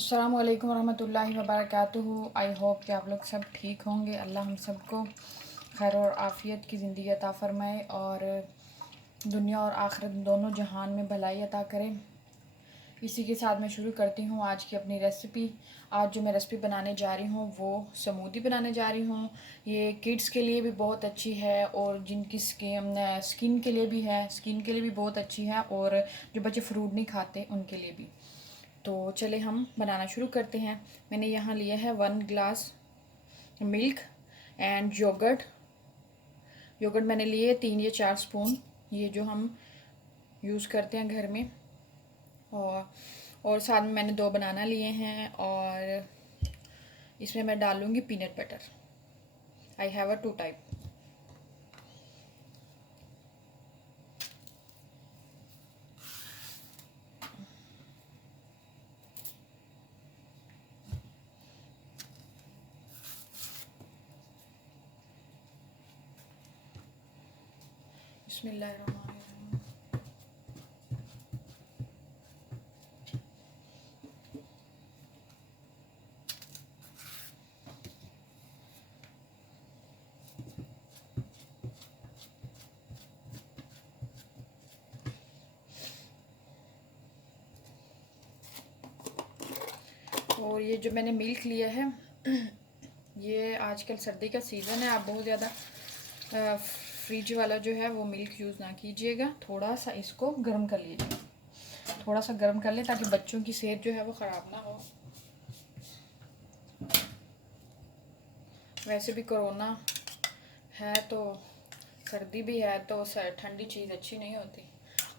अस्सलाम वालेकुम रहमतुल्लाहि व बरकातुहू। आई होप कि आप लोग सब ठीक होंगे। अल्लाह हम सबको खैर और आफ़ियत की ज़िंदगी अता फ़रमाए और दुनिया और आखिरत दोनों जहान में भलाई अता करे। इसी के साथ मैं शुरू करती हूँ आज की अपनी रेसिपी। आज जो मैं रेसिपी बनाने जा रही हूँ वो स्मूदी बनाने जा रही हूँ। ये किड्स के लिए भी बहुत अच्छी है और जिनकी स्किन के लिए भी है, स्किन के लिए भी बहुत अच्छी है और जो बच्चे फ्रूट नहीं खाते उनके लिए भी। तो चले हम बनाना शुरू करते हैं। मैंने यहाँ लिया है 1 glass milk and yogurt. Yogurt मैंने लिए 3 या 4 स्पून, ये जो हम यूज़ करते हैं घर में। और साथ में मैंने 2 बनाना लिए हैं और इसमें मैं डालूँगी peanut butter. I have a 2 type. बिस्मिल्लाहिर्रहमानिर्रहीम। और ये जो मैंने मिल्क लिया है ये आजकल सर्दी का सीज़न है, आप बहुत ज़्यादा फ्रिज वाला जो है वो मिल्क यूज़ ना कीजिएगा। थोड़ा सा इसको गर्म कर लीजिए, थोड़ा सा गर्म कर लें ताकि बच्चों की सेहत जो है वो ख़राब ना हो। वैसे भी कोरोना है तो सर्दी भी है तो ठंडी चीज़ अच्छी नहीं होती।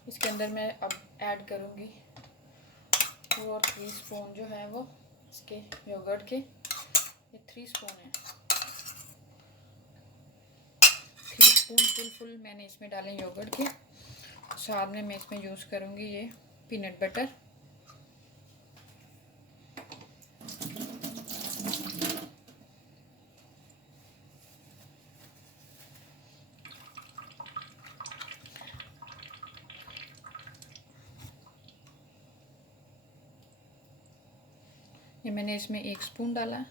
इसके अंदर मैं अब ऐड करूँगी 2 और 3 स्पून जो है वो इसके योगर्ट के। ये 3 स्पून है, 3 स्पून फुल मैंने इसमें डाले योगर्ट के। साथ में मैं इसमें यूज़ करूँगी ये पीनट बटर। ये मैंने इसमें 1 स्पून डाला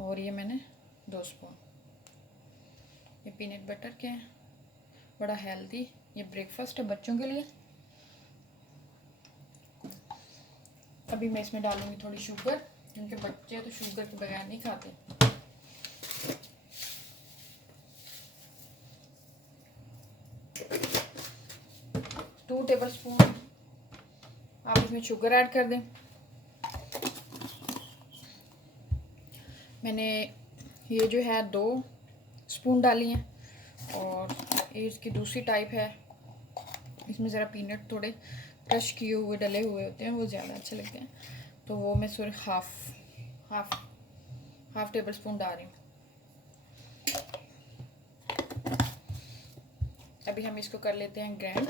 और ये मैंने 2 स्पून। ये पीनट बटर के हैं, बड़ा हेल्दी, ये ब्रेकफास्ट है बच्चों के लिए। अभी मैं इसमें डालूंगी थोड़ी शुगर, क्योंकि बच्चे तो शुगर के बगैर नहीं खाते। टू टेबल स्पून आप इसमें शुगर ऐड कर दें। मैंने ये जो है 2 स्पून डाली हैं और ये इसकी दूसरी टाइप है। इसमें ज़रा पीनट थोड़े क्रश किए हुए डले हुए होते हैं, वो ज़्यादा अच्छे लगते हैं, तो वो मैं सिर्फ हाफ टेबल स्पून डाल रही हूँ। अभी हम इसको कर लेते हैं ग्राइंड।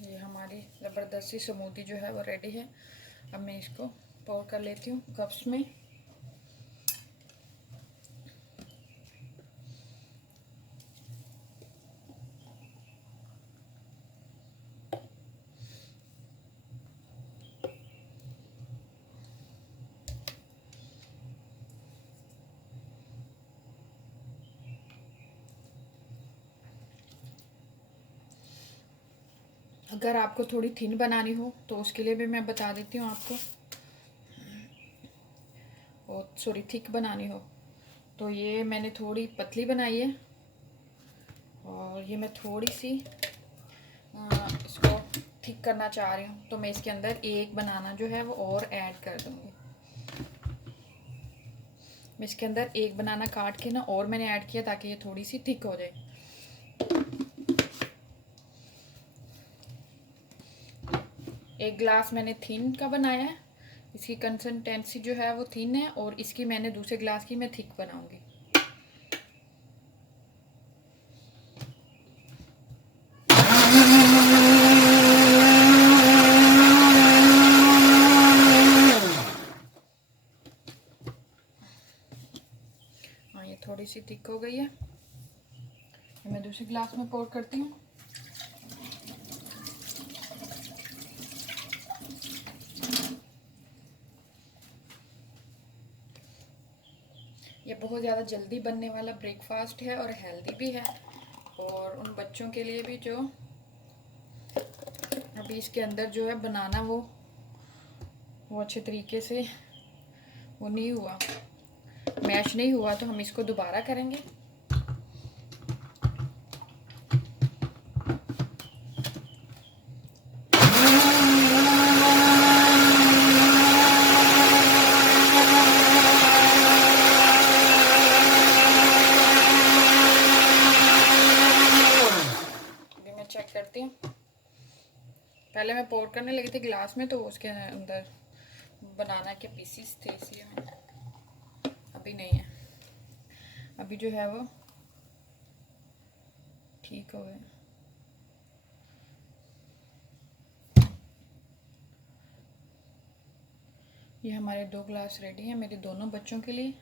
ये हमारी ज़बरदस्त सी स्मूदी जो है वो रेडी है। अब मैं इसको पोर कर लेती हूँ कप्स में। अगर आपको थोड़ी थिन बनानी हो तो उसके लिए भी मैं बता देती हूँ आपको, और सॉरी थिक बनानी हो तो ये मैंने थोड़ी पतली बनाई है और ये मैं थोड़ी सी इसको थिक करना चाह रही हूँ, तो मैं इसके अंदर एक बनाना जो है वो और ऐड कर दूँगी। मैं इसके अंदर एक बनाना काट के ना और मैंने ऐड किया ताकि ये थोड़ी सी थिक हो जाए। एक ग्लास मैंने थिन का बनाया है, इसकी कंसिस्टेंसी जो है वो थिन है, और इसकी मैंने दूसरे ग्लास की मैं थिक बनाऊंगी। हाँ, ये थोड़ी सी थिक हो गई है, मैं दूसरे ग्लास में पोर करती हूँ। ये बहुत ज़्यादा जल्दी बनने वाला ब्रेकफास्ट है और हेल्दी भी है, और उन बच्चों के लिए भी जो अभी इसके अंदर जो है बनाना वो अच्छे तरीके से वो नहीं हुआ, मैश नहीं हुआ, तो हम इसको दोबारा करेंगे। अभी मैं चेक करती हूँ। पहले मैं पोर करने लगी थी ग्लास में, तो उसके अंदर बनाना के पीसीस थे, इसलिए मैंने, अभी नहीं है, अभी जो है वो ठीक हो गया। ये हमारे 2 ग्लास रेडी हैं मेरे दोनों बच्चों के लिए।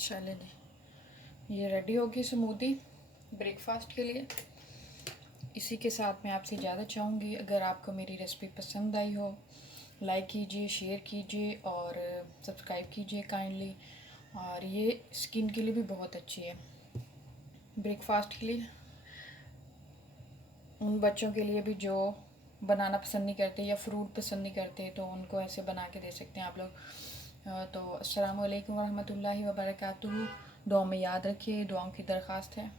चले जी, ये रेडी होगी स्मूदी ब्रेकफास्ट के लिए। इसी के साथ मैं आपसे ज़्यादा चाहूँगी, अगर आपको मेरी रेसिपी पसंद आई हो, लाइक कीजिए, शेयर कीजिए और सब्सक्राइब कीजिए काइंडली। और ये स्किन के लिए भी बहुत अच्छी है, ब्रेकफास्ट के लिए। उन बच्चों के लिए भी जो बनाना पसंद नहीं करते या फ्रूट पसंद नहीं करते, तो उनको ऐसे बना के दे सकते हैं आप लोग। तो अस्सलामु अलैकुम वरहमतुल्लाहि वबरकातुहू। दुआ में याद रखिए, दुआओं की दरख्वास्त है।